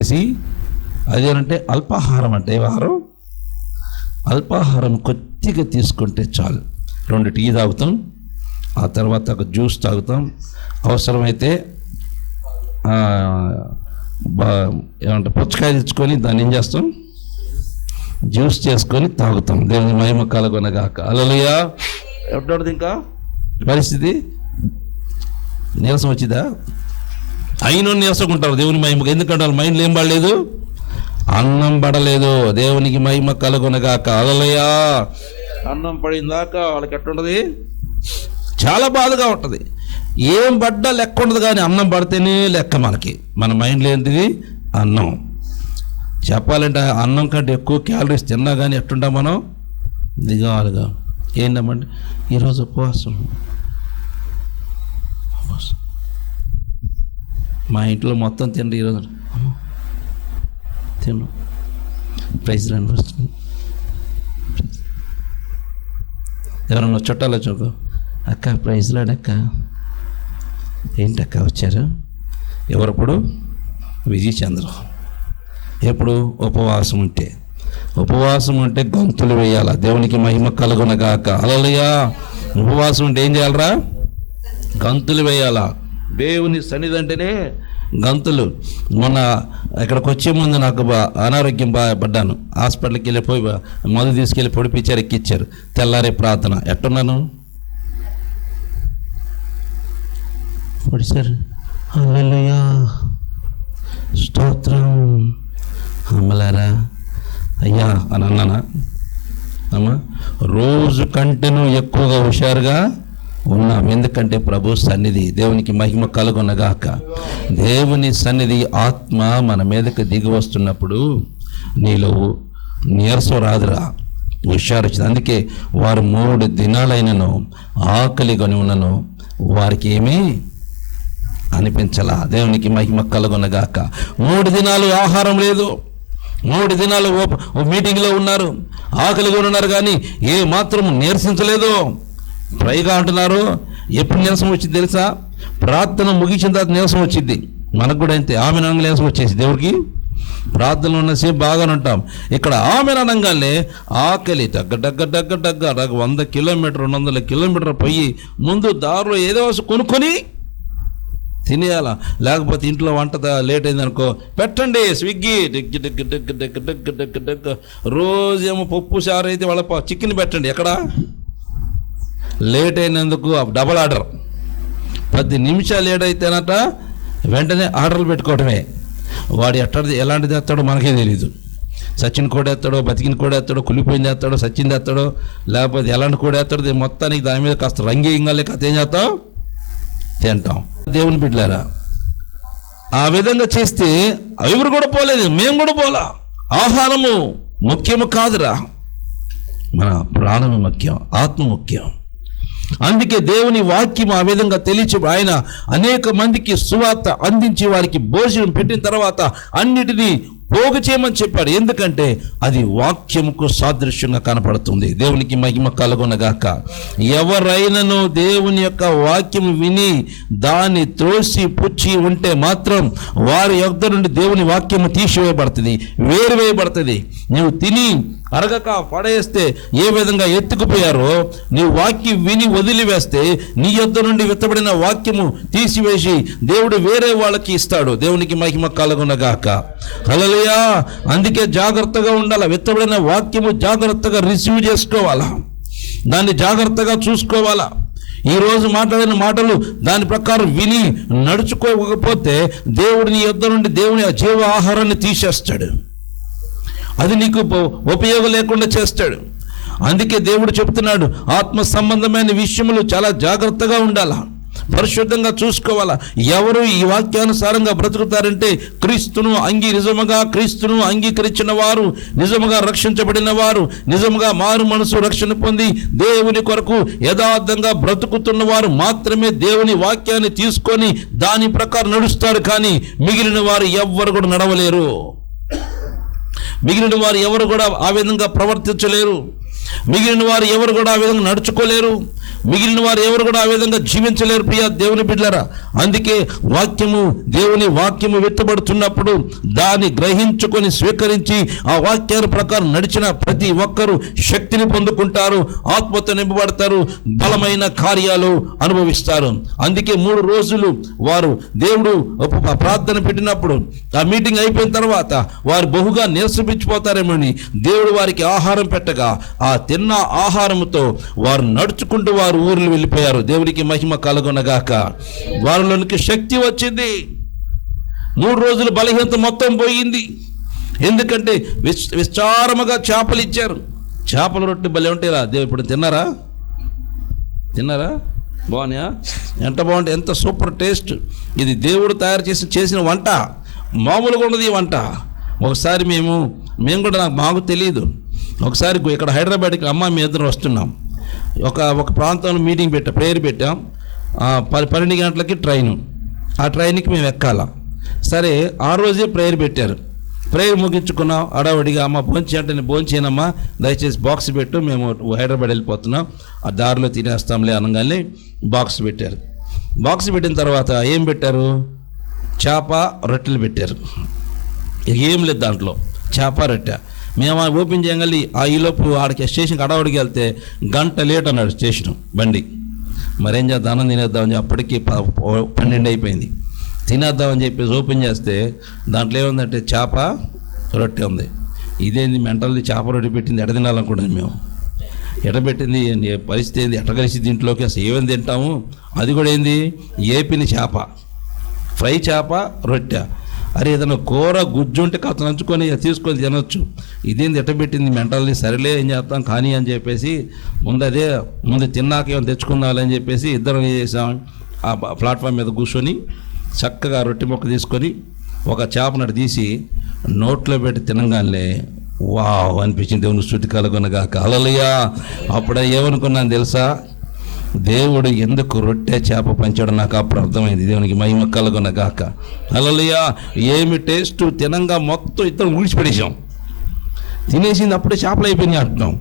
అదేనంటే అల్పాహారం అంటే వారు అల్పాహారం కొద్దిగా తీసుకుంటే చాలు. 2 టీ తాగుతాం, ఆ తర్వాత ఒక జ్యూస్ తాగుతాం, అవసరమైతే ఏమంటే పుచ్చకాయ తెచ్చుకొని దాన్ని ఏం చేస్తాం, జ్యూస్ చేసుకొని తాగుతాం. దేవుని మహిమ కలుగునగాక. హల్లెలూయా. ఎప్పుడది ఇంకా పరిస్థితి నీరసం వచ్చిందా? అయిన నీరసం ఉంటారు దేవుని మహిమకు. ఎందుకంటే వాళ్ళ మైండ్లో ఏం పడలేదు, అన్నం పడలేదు. దేవునికి మహిమ కలుగునగాక. హల్లెలూయా. అన్నం పడిందాక వాళ్ళకి ఎట్టుంటుంది, చాలా బాధగా ఉంటుంది. ఏం పడ్డా లెక్క ఉండదు, కానీ అన్నం పడితేనే లెక్క. మన మైండ్లో ఏంటిది, అన్నం. చెప్పాలంటే అన్నం కంటే ఎక్కువ క్యాలరీస్ తిన్నా కానీ ఎట్టుంటాం మనం, దిగాలుగా. ఏంటమ్మంటే ఈరోజు ఉపవాసం. మా ఇంట్లో మొత్తం తిండి ఈరోజు తిను ప్రైజ్ రండి వస్తుంది. ఎవరన్నా చుట్టాలో చూడు, అక్క ప్రైజ్ లాడక్క. ఏంటక్క వచ్చారు? ఎవరప్పుడు? విజయ్ చంద్ర. ఎప్పుడు? ఉపవాసం ఉంటే గంతులు వేయాల. దేవునికి మహిమ కలుగునగాక. హల్లెలూయా. ఉపవాసం ఉంటే ఏం చేయాలరా? గంతులు వేయాలా. దేవుని సన్నిధి అంటేనే గంతులు. మొన్న ఇక్కడికి వచ్చే ముందు నాకు అనారోగ్యం పడ్డాను. హాస్పిటల్కి వెళ్ళిపోయి మందు తీసుకెళ్ళి పొడిపించారు, ఎక్కిచ్చారు. తెల్లారే ప్రార్థన. ఎట్టున్నాను? పొడిచారు. హల్లెలూయా, స్తోత్రం. అమ్మలారా అయ్యా అని అన్నానా? అమ్మా, రోజు కంటేనూ ఎక్కువగా హుషారుగా ఉన్నాం. ఎందుకంటే ప్రభు సన్నిధి. దేవునికి మహిమ కలుగునగాక. దేవుని సన్నిధి ఆత్మ మన మీదకి దిగి వస్తున్నప్పుడు నీలో నీరసం రాదురా, హుషారు వచ్చింది. అందుకే వారు 3 దినాలైనను ఆకలికొని ఉన్నను వారికి ఏమీ అనిపించలా. దేవునికి మహిమ కలుగునగాక. 3 దినాలు ఆహారం లేదు, 3 దినాలు మీటింగ్లో ఉన్నారు, ఆకలిగా ఉన్నారు, కానీ ఏ మాత్రం నీరసించలేదు. పైగా అంటున్నారు, ఎప్పుడు నీరసం వచ్చింది తెలుసా? ప్రార్థన ముగించిన తర్వాత నీరసం వచ్చింది. మనకు కూడా అంతే. ఆమె అనగా నీరసం వచ్చేసి దేవుడికి ప్రార్థనలు ఉన్నసేపు బాగానే ఉంటాం. ఇక్కడ ఆమె అనగానే ఆకలి దగ్గ 100 కిలోమీటర్ 200 కిలోమీటర్ పోయి ముందు దారిలో ఏదో కొనుక్కొని తినేయాల. లేకపోతే ఇంట్లో వంట లేట్ అయింది అనుకో, పెట్టండి స్విగ్గీ డెగ్. రోజేమో పప్పు చారు అయితే వాళ్ళ చికెన్ పెట్టండి. ఎక్కడ లేట్ అయినందుకు డబల్ ఆర్డర్. 10 నిమిషాలు లేట్ అయితేనట వెంటనే ఆర్డర్లు పెట్టుకోవడమే. వాడు ఎలాంటిది వేస్తాడో మనకే తెలీదు. సచిన్ కూడా వేస్తాడో, బతికిన కూడా వేస్తాడో, కులిపోయింది వేస్తాడో, సచిన్ వేస్తాడో, లేకపోతే ఎలాంటి కూడా వేస్తాడో, మొత్తానికి దాని మీద కాస్త రంగేయంగా కథ ఏం చేస్తాం, తింటాం. దేవుని బిడ్డలారా, ఆ విధంగా చేస్తే ఎవరు కూడా పోలేదు, మేము కూడా పోలా. ఆహారము ముఖ్యము కాదురా, మన ప్రాణము ముఖ్యం, ఆత్మ ముఖ్యం. అందుకే దేవుని వాక్యం ఆ విధంగా తెలిసి ఆయన అనేక మందికి సువార్త అందించి వారికి భోజనం పెట్టిన తర్వాత అన్నిటినీ పోగు చేయమని చెప్పాడు. ఎందుకంటే అది వాక్యముకు సాదృశ్యంగా కనపడుతుంది. దేవునికి మహిమ కలుగునగాక. ఎవరైనాను దేవుని యొక్క వాక్యం విని దాన్ని త్రోసి పుచ్చి ఉంటే మాత్రం వారి యొద్ద నుండి దేవుని వాక్యము తీసివేయబడుతుంది, వేరువేయబడుతుంది. నువ్వు తిని అరగక పడేస్తే ఏ విధంగా ఎత్తుకుపోయారో, నీవు వాక్యం విని వదిలివేస్తే నీ యొద్ద నుండి విత్తబడిన వాక్యము తీసివేసి దేవుడు వేరే వాళ్ళకి ఇస్తాడు. దేవునికి మహిమ కలుగునగాక. హల్లెలూయా. అందుకే జాగ్రత్తగా ఉండాలి. విత్తబడిన వాక్యము జాగ్రత్తగా రిసీవ్ చేసుకోవాలా, దాన్ని జాగ్రత్తగా చూసుకోవాలా. ఈరోజు మాట్లాడిన మాటలు దాని ప్రకారం విని నడుచుకోకపోతే దేవుడు నీ యొద్ద నుండి దేవుని జీవ ఆహారాన్ని తీసేస్తాడు. అది నీకు ఉపయోగం లేకుండా చేస్తాడు. అందుకే దేవుడు చెప్తున్నాడు, ఆత్మ సంబంధమైన విషయములు చాలా జాగ్రత్తగా ఉండాలా, పరిశుద్ధంగా చూసుకోవాలా. ఎవరు ఈ వాక్యానుసారంగా బ్రతుకుతారంటే నిజముగా క్రీస్తును అంగీకరించిన వారు, నిజముగా రక్షించబడిన వారు, నిజముగా మారు మనసు రక్షణ పొంది దేవుని కొరకు యథార్థంగా బ్రతుకుతున్న వారు మాత్రమే దేవుని వాక్యాన్ని తీసుకొని దాని ప్రకారం నడుస్తారు. కానీ మిగిలిన వారు ఎవ్వరు కూడా నడవలేరు. మిగిలిన వారు ఎవరు కూడా ఆ విధంగా ప్రవర్తించలేరు. మిగిలిన వారు ఎవరు కూడా ఆ విధంగా నడుచుకోలేరు. మిగిలిన వారు ఎవరు కూడా ఆ విధంగా జీవించలేరు ప్రియ దేవుని బిడ్డలారా. అందుకే దేవుని వాక్యము విత్తబడుతున్నప్పుడు దాన్ని గ్రహించుకొని స్వీకరించి ఆ వాక్యాల ప్రకారం నడిచిన ప్రతి ఒక్కరూ శక్తిని పొందుకుంటారు, ఆత్మతో నింపబడతారు, బలమైన కార్యాలు అనుభవిస్తారు. అందుకే 3 రోజులు వారు దేవుడు ప్రార్థన పెట్టినప్పుడు ఆ మీటింగ్ అయిపోయిన తర్వాత వారు బహుగా నీరసించిపోతారేమని దేవుడు వారికి ఆహారం పెట్టగా ఆ తిన్న ఆహారంతో వారు నడుచుకుంటూ వారు ఊర్లు వెళ్ళిపోయారు. దేవునికి మహిమ కలుగునగాక. వారిలోనికి శక్తి వచ్చింది. 3 రోజులు బలహీనత మొత్తం పోయింది. ఎందుకంటే విస్తారముగా చేపలు ఇచ్చారు. చేపల రొట్టె భలే ఉంటాయిరా. ఇప్పుడు తిన్నారా? బాగున్నాయా? ఎంత బాగుంటాయి, ఎంత సూపర్ టేస్ట్. ఇది దేవుడు తయారు చేసిన వంట, మామూలుగా ఉన్నది ఈ వంట. ఒకసారి మేము కూడా మాకు తెలియదు. ఒకసారి ఇక్కడ హైదరాబాద్కి మీ ఇద్దరు వస్తున్నాం. ఒక ప్రాంతంలో మీటింగ్ ప్రేయర్ పెట్టాం. 12 గంటలకి ట్రైను. ఆ ట్రైన్కి మేము ఎక్కాల. సరే ఆ రోజే ప్రేయర్ పెట్టారు. ప్రేయర్ ముగించుకున్నాం. అడవడిగా భోంచి అంటే నేను భోంచేనమ్మా, దయచేసి బాక్స్ పెట్టు, మేము హైదరాబాద్ వెళ్ళిపోతున్నాం, ఆ దారిలో తినేస్తాంలే అనగానే బాక్స్ పెట్టారు. బాక్స్ పెట్టిన తర్వాత ఏం పెట్టారు? చేప రొట్టెలు పెట్టారు. ఏం లేదు దాంట్లో, చేప రొట్టె. మేము ఓపెన్ చేయగలి ఈలోపు ఆడికి స్టేషన్కి అడవడికి వెళ్తే గంట లేట్ అన్నాడు స్టేషన్ బండి. మరేం చేద్దాం, అన్నం తినేద్దామని అప్పటికి 12 అయిపోయింది. తినేద్దామని చెప్పేసి ఓపెన్ చేస్తే దాంట్లో ఏముందంటే చేప రొట్టె ఉంది. ఇదేంది మెంటల్ది, చేప రొట్టె పెట్టింది ఎట తినాలనుకుంటాను మేము. ఎటబెట్టింది పరిస్థితి ఏంది, ఎట కలిసి దీంట్లోకి అసలు ఏమేమి తింటాము. అది కూడా ఏంది, ఏపిని చేప ఫ్రై, చేప రొట్టె. అరే ఏదైనా కూర గుజ్జు ఉంటే కాస్త నంచుకొని తీసుకొని తినొచ్చు. ఇదేంది ఎట్టబెట్టింది మెంటల్ని. సరేలే ఏం చేస్తాం కానీ అని చెప్పేసి ముందు తిన్నాక ఏమైనా తెచ్చుకుందామని చెప్పేసి ఇద్దరం ఏం చేసాం, ఆ ప్లాట్ఫామ్ మీద కూర్చొని చక్కగా రొట్టె ముక్క తీసుకొని ఒక చేపనట్టు తీసి నోట్లో పెట్టి తినగానే వావ్ అనిపించింది. దేవుని స్తుతి కలుగునగాక. హల్లెలూయా. అప్పుడు ఏమనుకున్నాను తెలుసా, దేవుడు ఎందుకు రొట్టె చేప పంచాడు నాకు అప్పుడు అర్థమైంది. దేవునికి మహిమ కలుగునగాక. హల్లెలూయా. ఏమి టేస్ట్. తినంగా మొత్తం ఇద్దరం ఊడిచిపెట్టేసాం. తినేసింది అప్పుడే చేపలు అయిపోయినాయి అంటున్నాం.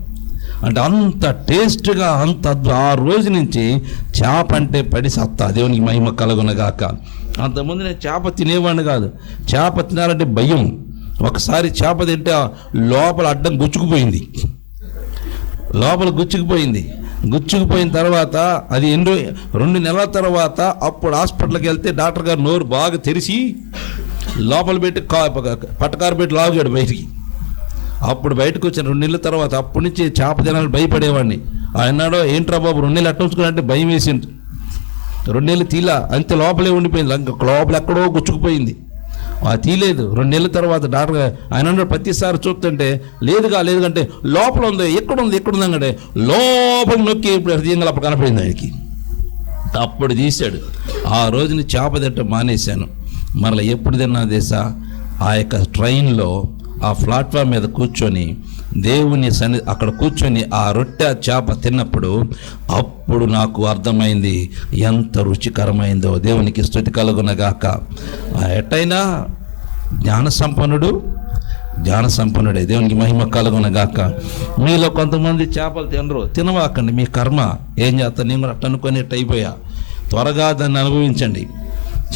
అంటే అంత టేస్ట్గా, అంత ఆ రోజు నుంచి చేప అంటే పడి సత్తా. దేవునికి మహిమ కలుగునగాక. అంతకుముందు నేను చేప తినేవాడిని కాదు. చేప తినాలంటే భయం. ఒకసారి చేప తింటే లోపల అడ్డం గుచ్చుకుపోయింది. గుచ్చుకుపోయిన తర్వాత అది 2 నెలల తర్వాత అప్పుడు హాస్పిటల్కి వెళ్తే డాక్టర్ గారు నోరు బాగా తెరిచి లోపల పెట్టి పట్టకారు పెట్టి లాగాడు బయటికి. అప్పుడు బయటకు వచ్చిన 2 నెలల తర్వాత అప్పటి నుంచి చేప తినాలని భయపడేవాడిని. ఆయన్నాడో ఏంట్రా బాబు 2 నెలలు అట్టుంచుకున్నారంటే భయం వేసింది. 2 నెలలు తీలా అంతే లోపలే ఉండిపోయింది. లోపల ఎక్కడో గుచ్చుకుపోయింది. తీలేదు. 2 నెలల తర్వాత డాక్టర్ ఆయన ప్రతిసారి చూస్తుంటే లేదుకంటే లోపల ఉంది, ఎక్కడుంది అంటే లోపల నొక్కి ఇప్పుడు హృదయంగా అప్పుడు కనపడింది ఆయనకి. అప్పుడు తీశాడు. ఆ రోజుని చేప తింటం మానేశాను. మరలా ఎప్పుడు తిన్నా దేశా ఆ యొక్క ట్రైన్లో ఆ ప్లాట్ఫామ్ మీద కూర్చొని దేవుని అక్కడ కూర్చొని ఆ రొట్టె చేప తిన్నప్పుడు అప్పుడు నాకు అర్థమైంది ఎంత రుచికరమైందో. దేవునికి స్తుతి కలుగునగాక. ఎట్టయినా జ్ఞాన సంపన్నుడే. దేవునికి మహిమ కలుగునగాక. మీలో కొంతమంది చేపలు తినవాకండి, మీ కర్మ. ఏం చేస్తాను, నేను కూడా అట్ట అనుకొని అయిపోయా. త్వరగా దాన్ని అనుభవించండి.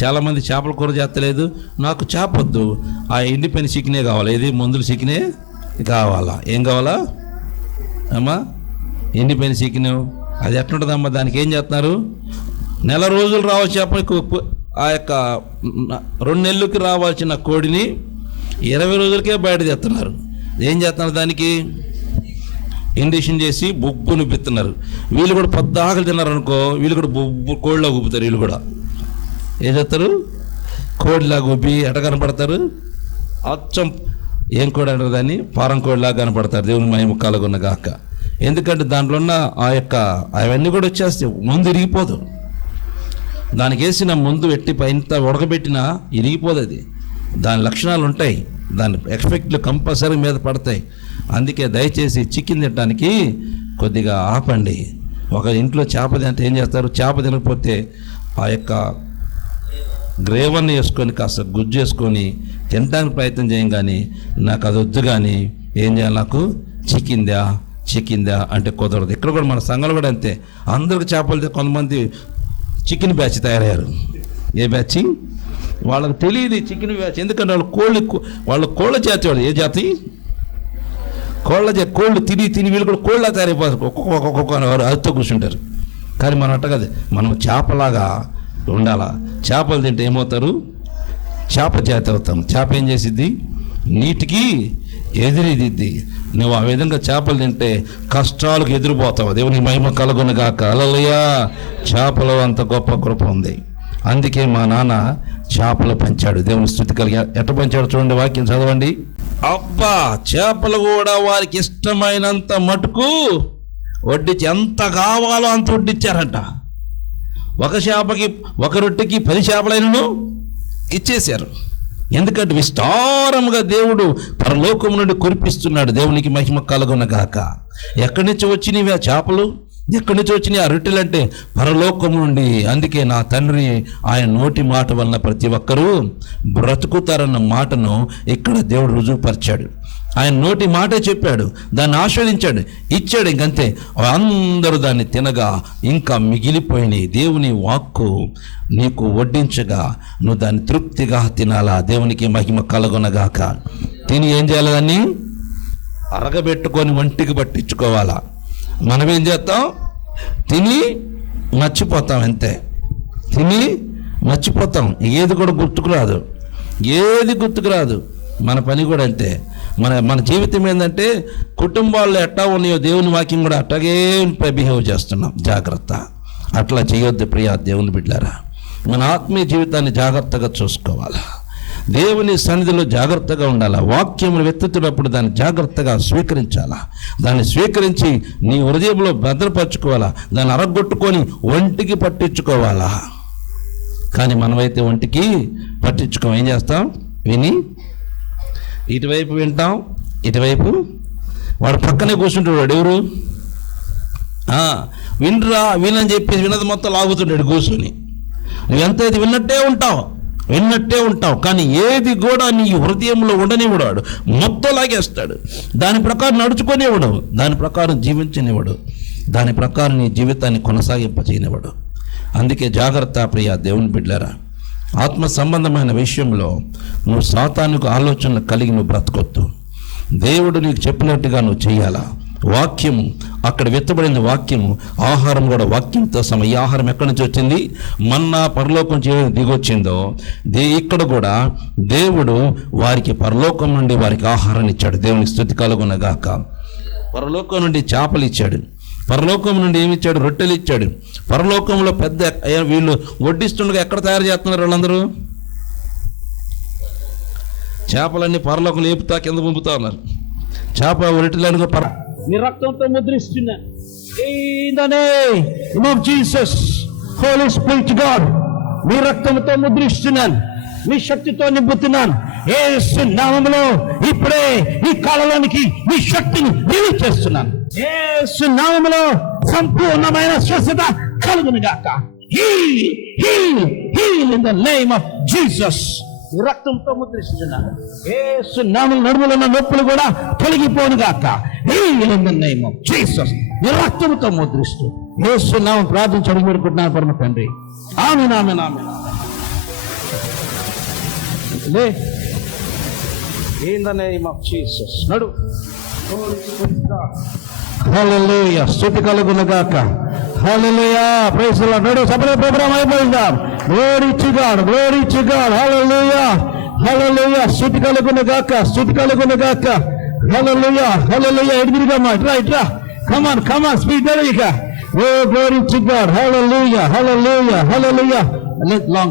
చాలామంది చేపల కూర చేస్తలేదు, నాకు చేప వద్దు, ఆ ఎండిపోయిన చికెనే కావాలి. ఇది మందులు చికెనే కావాలా? ఏం కావాలా అమ్మా? ఎండిపోయిన చికెను. అది ఎట్లుంటుందమ్మా? దానికి ఏం చేస్తున్నారు, నెల రోజులు రావచ్చు చేప. ఆ యొక్క 2 నెలలకి రావాల్సిన కోడిని 20 రోజులకే బయట తెస్తున్నారు. ఏం చేస్తున్నారు, దానికి ఇండిషన్ చేసి బొబ్బును పెడుతున్నారు. వీళ్ళు కూడా పెద్ద ఆకలి తిన్నారనుకో, వీళ్ళు కూడా బొబ్బు కోడిలా ఊపుతారు. వీళ్ళు కూడా ఏం చేస్తారు, కోడిలాగా ఊపి ఎట కనపడతారు, అచ్చం ఏం కోడి అంటారు దాన్ని, పారం కోడిలాగా కనపడతారు. దేవుని మహిమ కలుగునగాక. ఎందుకంటే దాంట్లో ఉన్న ఆ యొక్క అవన్నీ కూడా వచ్చేస్తాయి, ముందు ఇరిగిపోదు. దానికి వేసిన ముందు పెట్టి పైన ఉడకబెట్టినా ఇరిగిపోదు. అది దాని లక్షణాలు ఉంటాయి, దాని ఎఫెక్ట్లు కంపల్సరీ మీద పడతాయి. అందుకే దయచేసి చికెన్ తినడానికి కొద్దిగా ఆపండి. ఒక ఇంట్లో చేప తింటే ఏం చేస్తారు, చేప తినకపోతే ఆ యొక్క గ్రేవన్నీ వేసుకొని కాస్త గుజ్జు వేసుకొని తినడానికి ప్రయత్నం చేయం. కానీ నాకు అది వద్దు, కానీ ఏం చేయాలి, నాకు చికెన్ దా, చిక్కిందా అంటే కుదరదు. ఇక్కడ కూడా మన సంఘంలో కూడా అంతే, అందరికి చేపలు, కొంతమంది చికెన్ బ్యాచ్ తయారయ్యారు. ఏ బ్యాచ్? వాళ్ళకి తెలియదు చికెన్ బ్యాచ్. ఎందుకంటే వాళ్ళు కోళ్ళ జాతి. వాళ్ళు ఏ జాతి? కోళ్ళు తిని వీళ్ళు కూడా కోళ్ళ తయారైపోతారు. ఒక్కొక్క అదితో కూర్చుంటారు. కానీ మనం అట్ట కాదు, మనం చేపలాగా ఉండాలా. చేపలు తింటే ఏమవుతారు? చేప జాతి అవుతాం. చేప ఏం చేసిద్ది? నీటికి ఎదురిదిద్ది. నువ్వు ఆ విధంగా చేపలు తింటే కష్టాలకు ఎదురుపోతావు. దేవుని మహిమ కలుగునుగాక. హల్లెలూయా. చేపలు అంత గొప్ప కృప ఉంది. అందుకే మా నాన్న చేపలు పంచాడు. దేవుని స్తుతి కలిగి ఎట్ట పంచాడు చూడండి, వాక్యం చదవండి. అబ్బా, చేపలు కూడా వారికి ఇష్టమైనంత మటుకు వడ్డించి, ఎంత కావాలో అంత వడ్డించారంట. ఒక చేపకి, ఒక రొట్టెకి 10 చేపలైనను ఇచ్చేశారు. ఎందుకంటే విస్తారముగా దేవుడు పరలోకము నుండి కురిపిస్తున్నాడు. దేవునికి మహిమ కలుగునగాక. ఎక్కడి నుంచి వచ్చినవి ఆ చేపలు? ఎక్కడి నుంచి వచ్చినాయి ఆ రొట్టెలు? అంటే పరలోకము నుండి. అందుకే నా తండ్రి ఆయన నోటి మాట వలన ప్రతి ఒక్కరూ బ్రతుకుతారన్న మాటను ఇక్కడ దేవుడు రుజువుపరిచాడు. ఆయన నోటి మాటే చెప్పాడు, దాన్ని ఆస్వాదించాడు, ఇచ్చాడు. ఇంకంతే. అందరూ దాన్ని తినగా ఇంకా మిగిలిపోయినాయి. దేవుని వాక్కు నీకు వడ్డించగా నువ్వు దాన్ని తృప్తిగా తినాలా. దేవునికి మహిమ కలుగునగాక. తిని ఏం చేయాలి? దాన్ని అరగబెట్టుకొని ఒంటికి పట్టించుకోవాలా. మనం ఏం చేస్తాం? తిని మర్చిపోతాం. అంతే, తిని మర్చిపోతాం. ఏది కూడా గుర్తుకురాదు, ఏది గుర్తుకురాదు. మన పని కూడా అంతే. మన జీవితం ఏంటంటే కుటుంబాల్లో ఎట్టా ఉన్నాయో దేవుని వాక్యం కూడా అట్టాగే బిహేవ్ చేస్తున్నాం. జాగ్రత్త, అట్లా చేయొద్దు ప్రియా దేవుని బిడ్డలారా. మన ఆత్మీయ జీవితాన్ని జాగ్రత్తగా చూసుకోవాలా. దేవుని సన్నిధిలో జాగ్రత్తగా ఉండాలా. వాక్యములు వెతుతున్నప్పుడు దాన్ని జాగ్రత్తగా స్వీకరించాలా. దాన్ని స్వీకరించి నీ హృదయంలో భద్రపరచుకోవాలా. దాన్ని అరగొట్టుకొని ఒంటికి పట్టించుకోవాలా. కానీ మనమైతే ఒంటికి పట్టించుకోం. ఏం చేస్తాం? విని ఇటువైపు వింటాం, ఇటువైపు వాడు పక్కనే కూర్చుంటాడు. ఎవరు? వినరా వినని చెప్పి వినది మొత్తం లాగుతుంటాడు కూర్చొని. నువ్వు ఎంతైతే విన్నట్టే ఉంటావు కానీ ఏది కూడా నీ హృదయంలో ఉండనివ్వడాడు. మొత్తం లాగేస్తాడు. దాని ప్రకారం నడుచుకునేవాడు, దాని ప్రకారం జీవించనివాడు, దాని ప్రకారం నీ జీవితాన్ని కొనసాగింపచేయనివాడు. అందుకే జాగ్రత్త ప్రియ దేవుని బిడ్డలారా. ఆత్మ సంబంధమైన విషయంలో నువ్వు సాతానుకు ఆలోచనలు కలిగి నువ్వు బ్రతకొద్దు. దేవుడు నీకు చెప్పినట్టుగా నువ్వు చేయాలా. వాక్యము అక్కడ విత్తబడిన వాక్యము, ఆహారం కూడా వాక్యంతో సమ. ఈ ఆహారం ఎక్కడి నుంచి వచ్చింది? మన్నా పరలోకం దిగొచ్చిందో ఇక్కడ కూడా దేవుడు వారికి పరలోకం నుండి వారికి ఆహారాన్ని ఇచ్చాడు. దేవునికి స్తుతి కలుగునగాక. పరలోకం నుండి చేపలు ఇచ్చాడు. పరలోకం నుండి ఏమి ఇచ్చాడు? రొట్టెలు ఇచ్చాడు. పరలోకంలో పెద్ద వీళ్ళు వడ్డిస్తుండగా ఎక్కడ తయారు చేస్తున్నారు వాళ్ళందరూ? చేపలన్నీ పరలోకం లేపుతా కింద పంపుతా ఉన్నారు. చేప రొట్టెలు నీ రక్తంతో ముద్రిస్తున్నాను. In the name of Jesus, Holy Spirit God, నీ రక్తంతో ముద్రిస్తున్నాను, నీ శక్తితో నింపుతున్నాను. యేసు నామములో ఇప్పుడే ఈ కాలంలోనికి నీ శక్తిని రిలీజ్ చేస్తున్నాను. యేసు నామములో సంపూర్ణమైన స్వస్థత కలుగునుగాక. Heal in the name of Jesus. రక్తంతో ముద్రిస్తున్నాను. యేసు నామములో నడుములో ఉన్న నొప్పులు కూడా తొలగిపోనుగాక. Heal in the name of Jesus. రక్తంతో ముద్రిస్తూ యేసు నామం ప్రార్థించి అడుగు పెట్టుకుంటున్నాను పరమ తండ్రి. ఆమేన్, ఆమేన్, ఆమేన్. In the name of Jesus. నడు. హల్లెలూయా. స్తుతి కలుగునుగాక. హల్లెలూయా. Praise the lord. నడు. సభలో ప్రోగ్రామ్ అయిపోయిందాం. Glory to god, glory to god. Hallelujah, hallelujah. స్తుతి కలుగునుగాక, స్తుతి కలుగునుగాక. హల్లెలూయా, హల్లెలూయా. ఎదురుగా ఇట్రా. Come on, speak there you go. Oh, glory to God. Hallelujah, hallelujah, hallelujah. Long.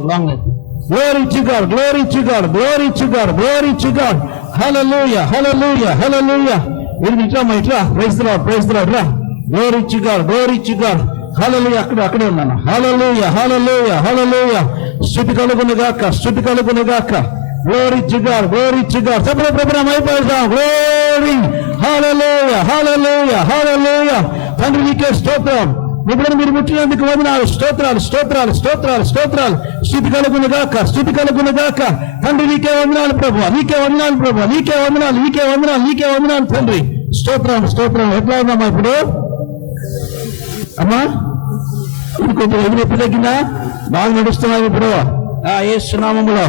Glory to God, glory to God, glory to God, glory to God. Hallelujah, hallelujah, hallelujah. Itra. Praise the Lord, praise the Lord. Glory to God, glory to God. Hallelujah. Akkade unnanu. Hallelujah, hallelujah, hallelujah. Stuti kalugunagaaka, stuti kalugunagaaka. Glory to God, glory to God. Sabra program అయిపోయిందాం. Glory, hallelujah, hallelujah, hallelujah. తండ్రి నీకే స్తోత్రం. ఇప్పుడు మీరు ముట్టినందుకు వందనాలు. స్తోత్రాలు. స్తుతి కలుగునుగాక, స్తుతి కలుగునుగాక. తండ్రి నీకే వందనాలు ప్రభువా, నీకే వందనాలు ప్రభువా, నీకే వందనాలు తండ్రి. స్తోత్రం స్తోత్రం. ఎట్లా ఉందమ్మా ఇప్పుడు అమ్మా? కొంచెం ఎదురు తగ్గిందా? బాగా నడుస్తున్నావు ఇప్పుడు యేసు నామములో.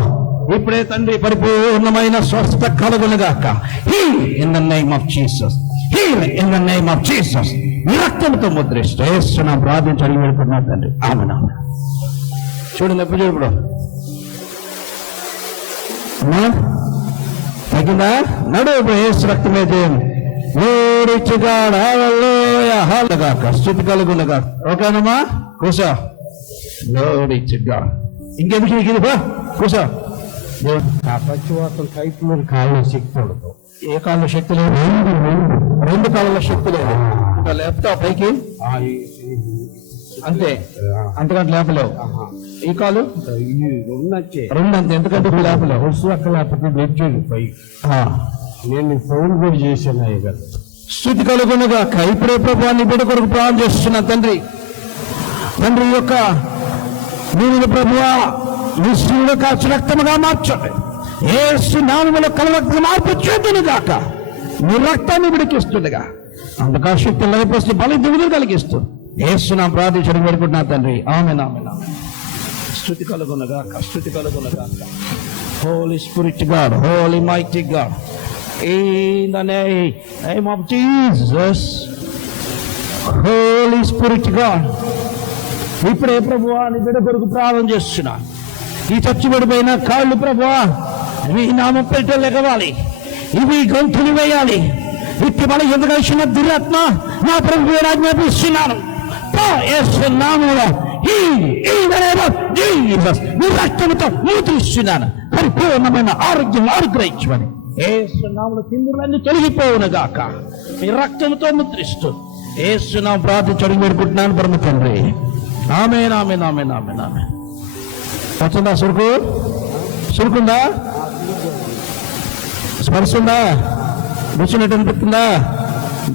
ఇప్పుడే తండ్రి పరిపూర్ణమైన స్వస్థత కలుగునుగాక. Heal in the name of Jesus, heal in the name of Jesus. నీ రక్తంతో ముద్రిస్తూ యేసు నామములో ప్రార్థించి అడిగి పెడుతున్నా తండ్రి. ఆమేన్. చూడండి ఎప్పుడు ఇప్పుడు అమ్మా తగ్గిందా? నడు ఇప్పుడు యేసు రక్తమే చేయండి. స్థుతి కలుగునుగా. ఓకేనమ్మా? కూసా. ఇంకెందుకు ఇది కూసా. పచ్చివాతం టైప్ మీద కాళ్ళు శక్తి ఉండదు. ఏ కాళ్ళలో శక్తి లేదు? రెండు కాళ్ళలో శక్తి లేదు. ఇంకా లేపుతావు పైకి అంతే, అంతకంటే లేపలేవు. ఈ కాలు రెండు అంతే, ఎందుకంటే లేపలేవు. అక్కడ లేకపోతే వచ్చేది పైకి. నేను ఫోన్ కూడా చేశాను అయ్య గారు. స్థుతి కలుగునుగా. ఇప్పుడే ప్రభువాన్ని బిడ్డ కొరకు ప్రార్థన చేస్తున్నా తండ్రి. తండ్రి యొక్క నీవు ప్రభువా నిశ్చయుడు కాచి రక్తముగా మార్చండి. యేసు నామములో కలవక్త మార్పు చేతును గాక. నీ రక్తాన్ని విడికిస్తుండగా అందుకు ఆ శక్తి లయపరిచి బలి దిగులు కలిగిస్తూ యేసు నా ప్రార్థించడం వేడుకుంటున్నా తండ్రి. ఆమేన్ ఆమేన్. స్తుతి కలుగునుగా, స్తుతి కలుగునుగా. Holy spirit god, holy mighty god, in the name of Jesus, Holy Spirit God. ఇప్పుడే ప్రభువా నీ బిడ్డ కొరకు ప్రార్థన చేస్తున్నా. ఈ చచ్చిపడిపోయిన కాళ్ళు ప్రభువా ఇవి నామం పేరిట లెగవాలి, ఇవి గొంతులు వేయాలి. ఇట్టి మన ఎందుకు కలిసిన దురాత్మ నా ప్రభు ఆజ్ఞాపిస్తున్నాను. నామంలో నీ రక్తంతో ముద్రిస్తున్నాను. పరిపూర్ణమైన ఆరోగ్యం అనుగ్రహించమని యేసు నామములో తిందులన్నీ తొలగిపోవునుగాక. మీ రక్తంతో ముద్రిస్తూ యేసు నామములో ప్రార్థించడం వేడుకుంటున్నాను పరమ తండ్రి. ఆమేన్ ఆమేన్ ఆమేన్ ఆమేన్ ఆమేన్. వచ్చిందా సురుకు? సురుకుందా? స్పర్శ ఉందా? గుచ్చినట్టు అనిపిస్తుందా?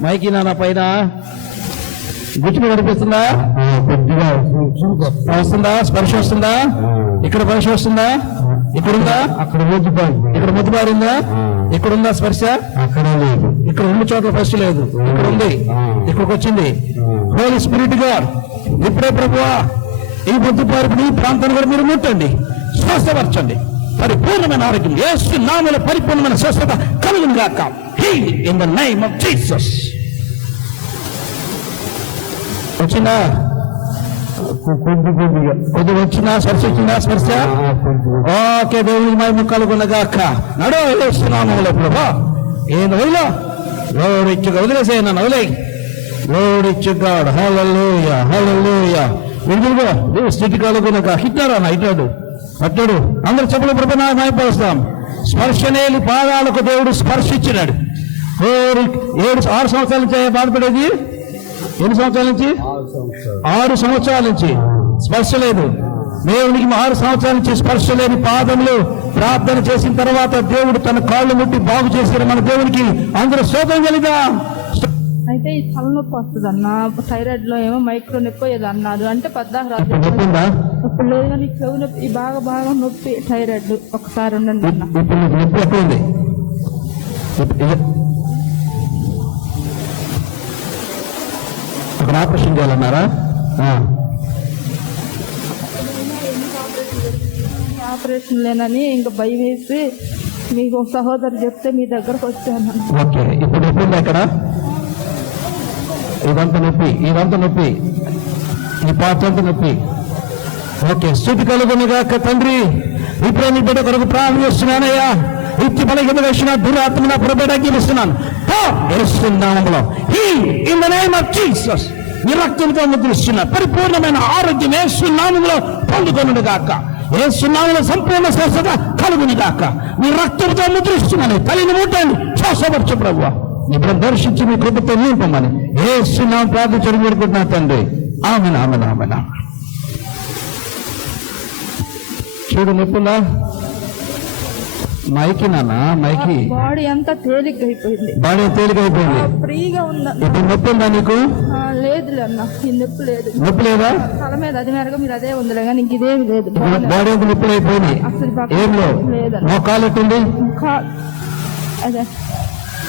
మైకి నా పైన గుచ్చినట్టు అనిపిస్తుందా? వస్తుందా? స్పర్శ వస్తుందా? ఇక్కడ స్పర్శ వస్తుందా? ఇక్కడుందా? అక్కడ ముద్దుబారి. ఇక్కడ ముద్దుబారిందా? ఇక్కడుందా స్పర్శ? అక్కడ లేదు. ఇక్కడ రెండు చోట్ల స్పర్శ లేదు. ఇక్కడ ఉంది, ఇక్కడికి వచ్చింది. హోలీ స్పిరిట్ గాడ్ ఇప్పుడే ప్రభువా ఈ ముద్దుబారి ఈ ప్రాంతాన్ని కూడా మీరు ముట్టండి, స్వస్థపరచండి. పరిపూర్ణమైన ఆరోగ్యం యేసు నామములో పరిపూర్ణమైన స్వస్థత కలుగును గాక. Heal in the name of Jesus. వచ్చిందా? కొద్దిగా వచ్చిందా? స్పర్శ వచ్చిందా? స్పర్శ ఓకే. దేవుని మహిమ కలుగునగాక. నడో యేసు నామములో ప్రభువా ఏం వదిలో లోడిచ్చుగా వదిలేసేయి, నన్ను వదిలేయి. లోడిచ్చుగా. హల్లెలూయా హల్లెలూయా. విడుదలగా దేవుడు స్థితి కలుగునగా. హిట్టారా నా ఇటాడు అట్టాడు. అందరు చెప్పులు ప్రభు మహిమపరుస్తాం. స్పర్శనేలి పాదాలకు దేవుడు స్పర్శించినాడు. 6 సంవత్సరాల నుంచి బాధపడేది. ఎన్ని సంవత్సరాల నుంచి? 6 సంవత్సరాల నుంచి స్పర్శ లేదు. దేవునికి 6 సంవత్సరాల నుంచి స్పర్శ లేని పాదములు ప్రార్థన చేసిన తర్వాత దేవుడు తన కాళ్ళు ముట్టి బాగు చేసిన మన దేవునికి అందరూ స్తోత్రం కలిగా. అయితే ఈ తలనొప్పి వస్తుంది అన్న, థైరాయిడ్ లో ఏమో మైక్రో నొప్పి ఏదో అన్నారు. అంటే పద్దాక రాదు ఇప్పుడు లేదు, కానీ చెవు నొప్పి బాగా బాగా నొప్పి థైరాయిడ్. ఒకసారి ఉండండి అన్న. అక్కడ ఆపరేషన్ చేయాలన్నారా? ఆపరేషన్ లేనని ఇంకా భయం వేసి మీకు సహోదరు చెప్తే మీ దగ్గరకు వచ్చాను. ఓకే. ఇప్పుడు ఎప్పుడు అక్కడ ఇదంతా నొప్పి, ఇదంతా నొప్పి, ఈ పార్ట్ అంతా నొప్పి. ఓకే. స్థుతి కలుగునుగా తండ్రి. ఇప్పుడే నీ బిడ్డ కొరకు ప్రార్థన చేస్తున్నానయ్యా. ఇచ్చి బలహీన వేసిన దురాత్మ నా ప్రభుకి ఇస్తున్నాను. నామములో in the name of Jesus నీ రక్తంతో ముద్రిస్తున్నా. పరిపూర్ణమైన ఆరోగ్యం యేసు నామములో పొందుకొనును గాక. యేసు నామములో సంపూర్ణ స్వస్థత కలుగును గాక. నీ రక్తంతో ముద్రిస్తున్నాను. తల్లిని ముట్టండి, శ్వాసపరచు ప్రభువా. ఇప్పుడు దర్శించి మీ కృపతో నింపమని యేసు నామములో ప్రార్థించడం వేడుకుంటున్నా తండ్రి. ఆమేన్ ఆమేన్ ఆమేన్. చూడు నొప్పులా మైకి నాన్న, మైకి బాడీ అంతా తేలిగ్గా అయిపోయింది. బాడీ తేలికైపోయింది, ఫ్రీగా ఉందా? ఇప్పుడు నొప్పి ఉందా నీకు? లేదు అన్న, ఈ నొప్పి లేదు. నొప్పి లేదా? తల మీద అది మేరగా మీరు అదే ఉందిలే, కానీ ఇంక ఇదేమి లేదు. బాడీ అంతా నొప్పులు అయిపోయింది. అసలు ఏం లేదు. లేదన్న. కాలు ఎట్టుంది? అదే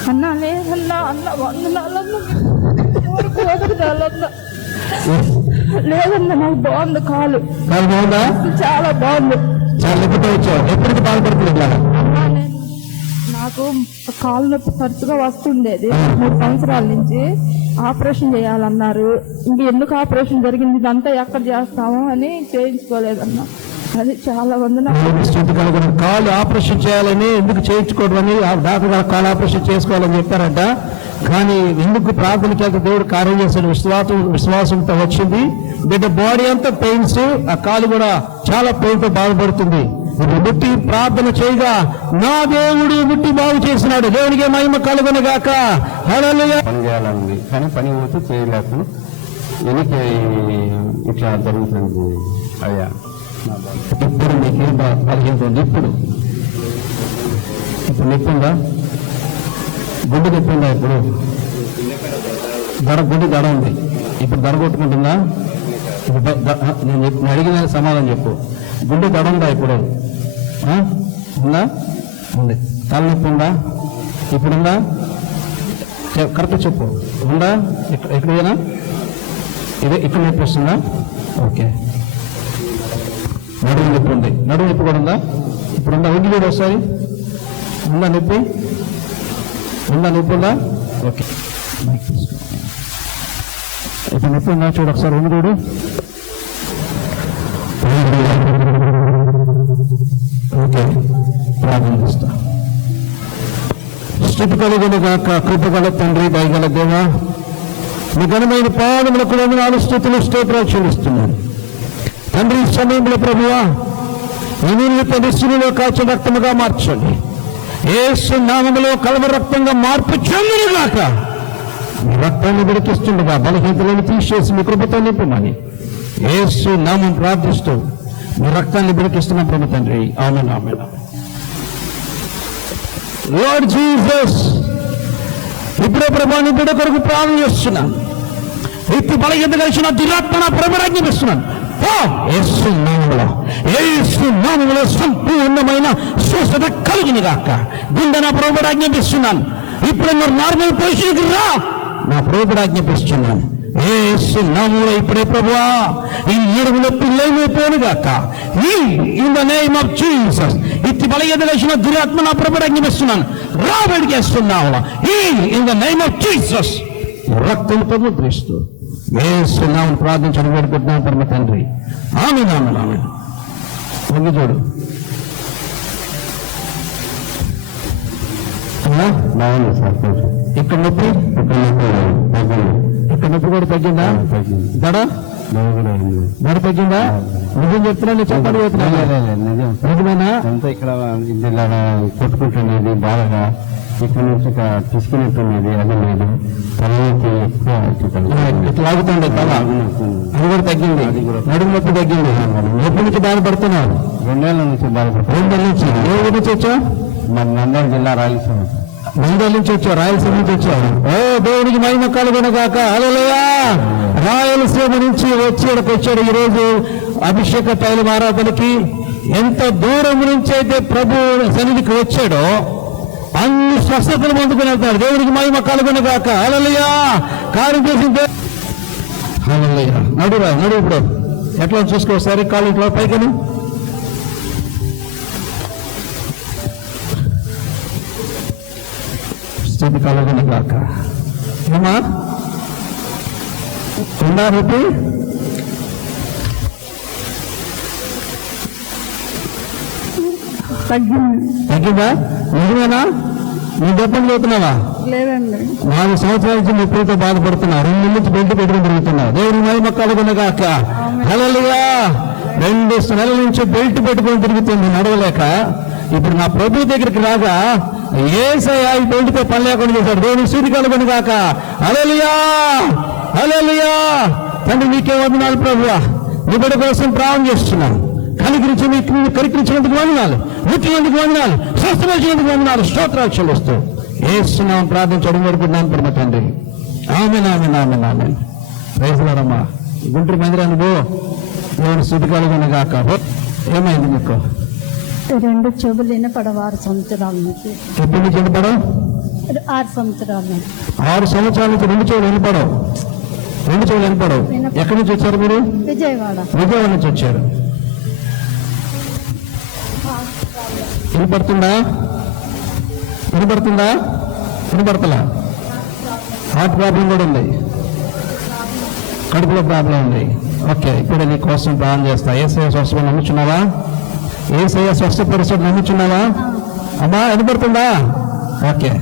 అన్న లేదన్నా అన్న వందనాలన్నా లేదన్నా నాకు బాగుంది కాలు బాగుందా? చాలా బాగుంది. చాలా ఎప్పుడు వచ్చావు? ఎప్పటికి బాధపడుతుంది ఇట్లా? నాకు కాలు నొప్పి తరచుగా వస్తుండేది 3 సంవత్సరాల నుంచి. ఆపరేషన్ చేయాలన్నారు. ఇంక ఎందుకు ఆపరేషన్ జరిగింది, ఇదంతా ఎక్కడ చేస్తాము అని చేయించుకోలేదన్నా. అది చాలా కాలు ఆపరేషన్ చేయాలని ఎందుకు చేయించుకోవడం డాక్టర్ గారు కాలు ఆపరేషన్ చేసుకోవాలని చెప్పారంట. కానీ ఎందుకు ప్రార్థనకి వెళ్తే దేవుడు కార్యం చేసిన విశ్వాసంతో వచ్చింది. బిడ్డ బాడీ అంతా పెయిన్స్, ఆ కాలు కూడా చాలా పెయిన్ తో బాధపడుతుంది. ముట్టి ప్రార్థన చేయగా నా దేవుడు ముట్టి బాగు చేసినాడు. దేవునికి మహిమ కలుగునుగాక. హల్లెలూయా. పని చేయాలండి, కానీ పని పోతే చేయలేక వెనక్కి ఇట్లా జరుగుతుంది. అయ్యా ఇప్పుడు మీకేం కలిగింది? ఇప్పుడు నొప్పిందా? గుడ్డు నొప్పిందా? ఇప్పుడు గుడ్డు దడ ఉంది. ఇప్పుడు దడ కొట్టుకుంటుందా? నేను అడిగిన సమాధానం చెప్పు. గుడ్డు దడ ఉందా? ఇప్పుడు ఉందా? ఉంది. తలనొప్పి ఉందా? ఇప్పుడుందా? కరెక్ట్ చెప్పు. ఉందా? ఎక్కడైనా ఇక్కడ నొప్పి వస్తుందా? ఓకే. నడుము నొప్పి ఉంది. నడుము నొప్పి కూడా ఉందా? ఇప్పుడు ఉందా? ఒంటి కూడా వస్తుంది. ఉందా నొప్పి? నొప్పి ఉందా? ఓకే. ఇప్పుడు నొప్పి ఉందా? చూడు ఒకసారి ఉంది చూడు. ఓకే, ప్రార్థన చేస్తా. స్థుతి కలుగును గాక. కృపగల తండ్రి, దయగల దేవా, మీ ఘనమైన పాదములకు వందనాలు, స్తుతులు, స్తోత్రాలు చెల్లిస్తున్నాను తండ్రి. ఈ సమయంలో ప్రభువా, ఈ తండ్రి శిలువలో కాచిన రక్తముగా మార్చండి. యేసు నామములో కలవరి రక్తంగా మార్పు చెందునుగాక. మీ రక్తాన్ని విడికిస్తుండగా బలహీనతలను తీసేసి మీ కృపతో నింపమని యేసు నామం ప్రార్థిస్తూ మీ రక్తాన్ని విడికిస్తున్న ప్రభు తండ్రి. ఆమేన్, ఆమేన్. లార్డ్ జీసస్, ఇప్పుడే ప్రభు నీ బిడ్డ కొరకు ప్రార్థన చేస్తున్నాను. ఇప్పుడు బలహీనత కలిసిన దురాత్మ ప్రభురాజ్ఞిస్తున్నాను. యేసు నామములో సంపూర్ణమైన స్వస్థత కలుగును గాక. గుండె నా ప్రభువుడు ఆజ్ఞాపిస్తున్నాను. ఇప్పుడు మీరు నార్మల్ పొజిషన్కి రా. నా ప్రభువుడు ఆజ్ఞాపిస్తున్నాను. యేసు నామములో ఇప్పుడే ప్రభువా ఈ నడుము నొప్పి లేకపోను గాక. In the name of Jesus. ఇట్టి బలహీనత కలిసిన దురాత్మ నా ప్రభువుడు ఆజ్ఞాపిస్తున్నాను. రా బయటికేస్తున్నావు. In the name of Jesus. రక్తంతో ముద్రిస్తూ యేసు నామములో ప్రార్థించడం వేడుకుంటున్నాను పరమ తండ్రి. ఆమేన్, ఆమేన్, ఆమేన్. వంగి చూడు. బాగుంది సార్. ఇక్కడ నొప్పి, ఇక్కడ నొప్పి కూడా తగ్గిందా? దడ తగ్గిందా? నిజం చెప్తున్నా, నేను చెప్పండి పోతున్నా. నిజమేనా? అంతా ఇక్కడ కొట్టుకుంటున్నది బాగా. ఇక్కడ నుంచి తీసుకున్నట్టున్నది, అది లేదు. తలకి ఇట్లా లాగుతుండే తల, అది కూడా తగ్గింది. నడుము నొప్పి తగ్గింది. ఎప్పటి నుంచి బాధపడుతున్నావు? 2 నెలల నుంచి బాధపడుతున్నాను. 2 నెలల నుంచి. ఏ ఊరి నుంచి వచ్చావు? మన నంద్యాల జిల్లా రాయలసీమ. నంద్యాల నుంచి వచ్చావు, రాయలసీమ నుంచి వచ్చావు. ఓ దేవునికి మహిమ కలుగునుగాక. హల్లెలూయా. రాయలసీమ నుంచి వచ్చాడు ఈరోజు అభిషేక తైలం ఆరాధనకి. ఎంత దూరం నుంచి అయితే ప్రభు సన్నిధికి వచ్చాడో అన్ని స్వస్థతలు పొందుకుని వెళ్తాడు. దేవునికి మహిమ కలుగునుగాక. హల్లెలూయా. కార్యం చేసిందే. హల్లెలూయా. నడురా, నడు. ఇప్పుడు ఎట్లా చూసుకోసారి కాలు ఇట్లా పైకని. స్థితి కలుగునుగాక. ఏమా ఉందా నొప్పి? తగ్గిందా? నిజమేనా? నీ దెబ్బలు చదువుతున్నావా? లేదండి. 4 సంవత్సరాల నుంచి నొప్పితో బాధపడుతున్నా. 2 నెలల నుంచి బెల్ట్ పెట్టుకుని తిరుగుతున్నావు. దేవుని మహిమ కలుగునుగాక. హల్లెలూయా. 2 నెలల నుంచి బెల్ట్ పెట్టుకుని తిరుగుతుంది నడవలేక. ఇప్పుడు నా ప్రభు దగ్గరికి రాగా యేసయ్య ఈ బెల్ట్తో పని లేకుండా చేశాడు. దేవుని స్థుతి కలుగునుగాక. హల్లెలూయా, హల్లెలూయా. తండ్రి నీకే వందనాలు ప్రభువా. నీ బిడ్డ కోసం ప్రార్థన చేస్తున్నాను. కరికరించినందుకు వందనాలు, ముట్టినందుకు వందనాలు, స్వస్థపరిచినందుకు వందనాలు, స్తోత్రాలు చెల్లిస్తూ యేసు నామములో ప్రార్థించడం వేడుకుంటున్నాను పరమ తండ్రి. ఆమేన్, ఆమేన్, ఆమేన్, ఆమేన్. ప్రైజ్ లార్డ్ అమ్మా. గుంటూరు మందిరాన్ని పో. దేవుని స్తుతి కలుగునుగాక. ఏమైంది మీకు? 2 చెవులు వినపడవు 6 సంవత్సరాల నుంచి. ఎప్పటి నుంచి వినపడవు? 6 సంవత్సరాలు 6 సంవత్సరాల నుంచి రెండు చెవులు వినపడవు. ఎక్కడి నుంచి వచ్చారు మీరు? విజయవాడ నుంచి వచ్చారు. వినపడుతుందా? వినపడతలా? హార్ట్ ప్రాబ్లం కూడా ఉంది, కడుపులో ప్రాబ్లం ఉంది. ఓకే, ఇప్పుడు నీ కోసం ప్రాణం చేస్తా. ఏసయ్య స్వస్థ నమ్ముచున్నావా? ఏసయ్య స్వస్థపరుస్తాడు నమ్ముచున్నావా? అమ్మా వినపడుతుందా? ఓకే.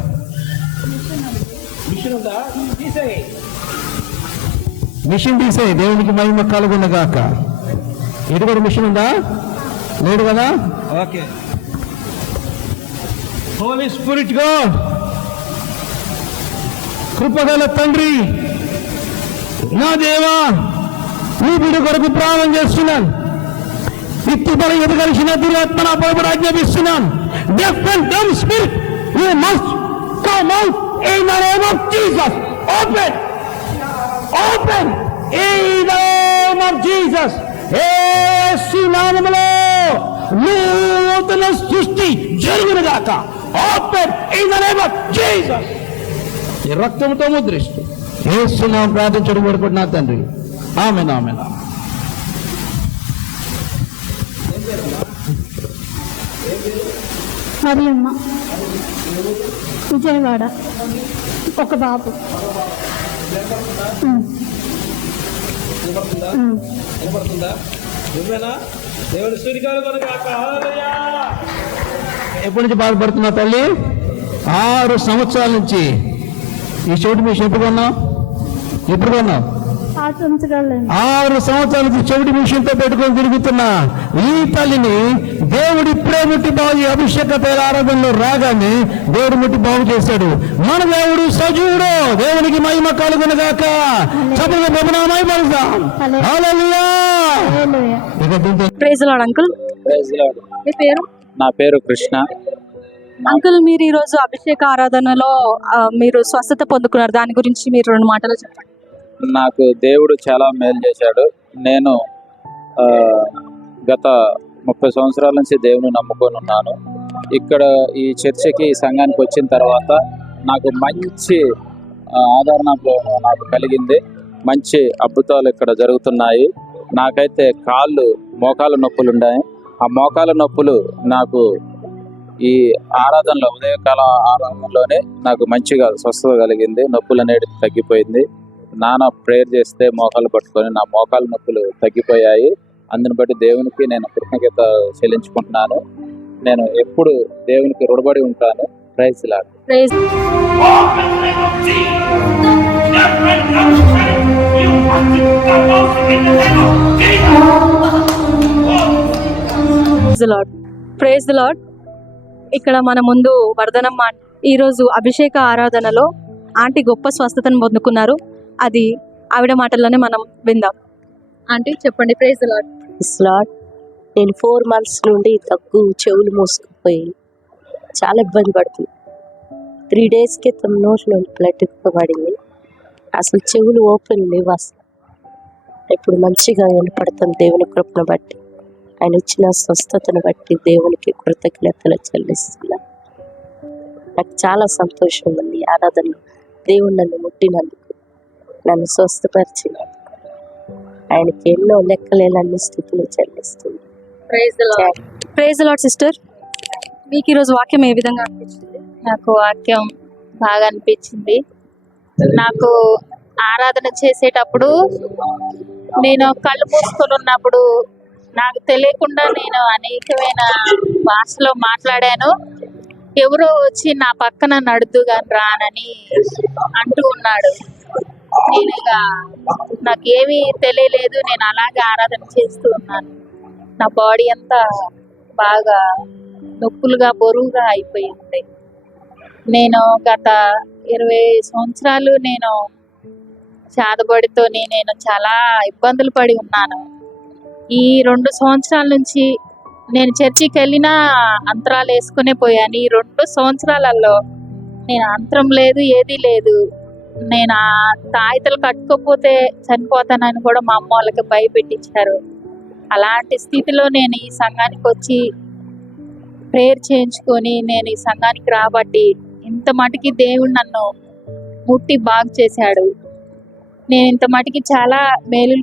మిషన్ తీసేయి, దేవునికి మహిమ కలుగునగాక. ఇది కూడా మిషన్ ఉందా? లేదు కదా? ఓకే. హోలీ స్పిరిట్ గాడ్, కృపగల తండ్రి, నా దేవా, నీ బిడ్డ కొరకు ప్రాణం చేస్తున్నాను. ఇత్తిపడి ఎదగలిసిన దురాత్మను అపరపడి ఆజ్ఞాపిస్తున్నాను. Deaf and dumb spirit, you must come out in the name of Jesus. Open in the name of Jesus. Yesu నామములో నూతన సృష్టి జరుగునుగాక. Open in the name of Jesus. ఈ రక్తంతో ముద్రిస్తూ యేసు నామములో ప్రార్థించడం కోరుకుంటున్నా తండ్రి. ఆమేన్, ఆమేన్. మరియమ్మ, విజయవాడ, ఒక బాబు. ఎప్పటి నుంచి బాధపడుతున్నా తల్లి? 6 సంవత్సరాల నుంచి. ఈ చెవిటి మిషన్ ఎప్పుడు కొన్నావు? 6 సంవత్సరాలు. 6 సంవత్సరాల నుంచి చెవిటి మిషన్తో పెట్టుకొని తిరుగుతున్నా ఈ తల్లిని దేవుడు ఇప్పుడే ముట్టి బాగు, అభిషేక తైల ఆరాధనలో రాగానే దేవుడు ముట్టి బాగు చేశాడు. మన దేవుడు సజీవుడు. దేవునికి మహిమ కలుగునుగాక. చప్పగా ప్రభునామై పలుకుదాం. హల్లెలూయా. ఇక దీంతో ప్రైజ్ లార్డ్ అంకుల్. మీ పేరు? నా పేరు కృష్ణ. అంకుల్, మీరు ఈరోజు అభిషేక ఆరాధనలో మీరు స్వస్థత పొందుకున్నారు. దాని గురించి మీరు 2 మాటలు చెప్పండి. నాకు దేవుడు చాలా మేలు చేశాడు. నేను గత 30 సంవత్సరాల నుంచి దేవుని నమ్ముకొని ఉన్నాను. ఇక్కడ ఈ చర్చికి, ఈ సంఘానికి వచ్చిన తర్వాత నాకు మంచి ఆదరణ నాకు కలిగింది. మంచి అద్భుతాలు ఇక్కడ జరుగుతున్నాయి. నాకైతే మోకాళ్ళ నొప్పులు ఉన్నాయి. ఆ మోకాళ్ళ నొప్పులు నాకు ఈ ఆరాధనలో, ఉదయకాల ఆరాధనలోనే నాకు మంచిగా స్వస్థత కలిగింది. నొప్పులు అనేది తగ్గిపోయింది. నాన్న ప్రేయర్ చేస్తే మోకాలు పట్టుకొని నా మోకాలు నొప్పులు తగ్గిపోయాయి. అందుని బట్టి దేవునికి నేను కృతజ్ఞత చెల్లించుకుంటున్నాను. నేను ఎప్పుడు దేవునికి రుణపడి ఉంటాను. Praise Lord. Praise Lord. Praise the Lord. ఇక్కడ మన ముందు వర్ధనమ్మ ఈరోజు అభిషేక ఆరాధనలో ఆంటీ గొప్ప స్వస్థతను పొందుకున్నారు. అది ఆవిడ మాటల్లోనే మనం విందాం. ఆంటీ చెప్పండి. Praise the lord. లార్డ్, నేను 4 months నుండి దగ్గు, చెవులు మూసుకుపోయి చాలా ఇబ్బంది పడుతుంది. 3 days క్రితం నోట్లో బ్లడ్ పడింది. అసలు చెవులు ఓపెన్ లేవు. అసలు ఇప్పుడు మంచిగా వినపడుతుంది. దేవుని కృపను బట్టి, ఆయన ఇచ్చిన స్వస్థతను బట్టి దేవునికి కృతజ్ఞతలు చెల్లిస్తున్నా. నాకు చాలా సంతోషంగా ఉంది. ఆరాధనలో దేవుడు నన్ను ముట్టినందుకు, నన్ను స్వస్థపరిచినందుకు ఆయనకి ఎన్నో లెక్కలేనన్ని స్థితులు చెల్లిస్తుంది. Praise the lord. సిస్టర్, మీకు ఈరోజు వాక్యం ఏ విధంగా అనిపించింది? నాకు వాక్యం బాగా అనిపించింది. నాకు ఆరాధన చేసేటప్పుడు నేను కళ్ళు మూసుకొని ఉన్నప్పుడు నాకు తెలియకుండా నేను అనేకమైన భాషలో మాట్లాడాను. ఎవరో వచ్చి నా పక్కన నడుద్దు కానీ రానని అంటూ ఉన్నాడు. నేను ఇక నాకేమీ తెలియలేదు. నేను అలాగే ఆరాధన చేస్తూ ఉన్నాను. నా బాడీ అంతా బాగా నొప్పులుగా, బరువుగా అయిపోయింది. నేను గత 20 సంవత్సరాలు నేను చాదబడితో నేను చాలా ఇబ్బందులు పడి ఉన్నాను. ఈ 2 సంవత్సరాల నుంచి నేను చర్చికి వెళ్ళినా అంతరాలు వేసుకునే పోయాను. ఈ 2 సంవత్సరాలలో నేను అంతరం లేదు, ఏదీ లేదు. నేను ఆ తాయితలు కట్టుకోకపోతే చనిపోతానని కూడా మా అమ్మ వాళ్ళకి భయపెట్టించారు. అలాంటి స్థితిలో నేను ఈ సంఘానికి వచ్చి ప్రేయర్ చేయించుకొని నేను ఈ సంఘానికి రాబట్టి ఇంత ఇంత మటుకి దేవుడు నన్ను ముట్టి బాగు చేశాడు. నేను ఇంత మటుకి చాలా మేలు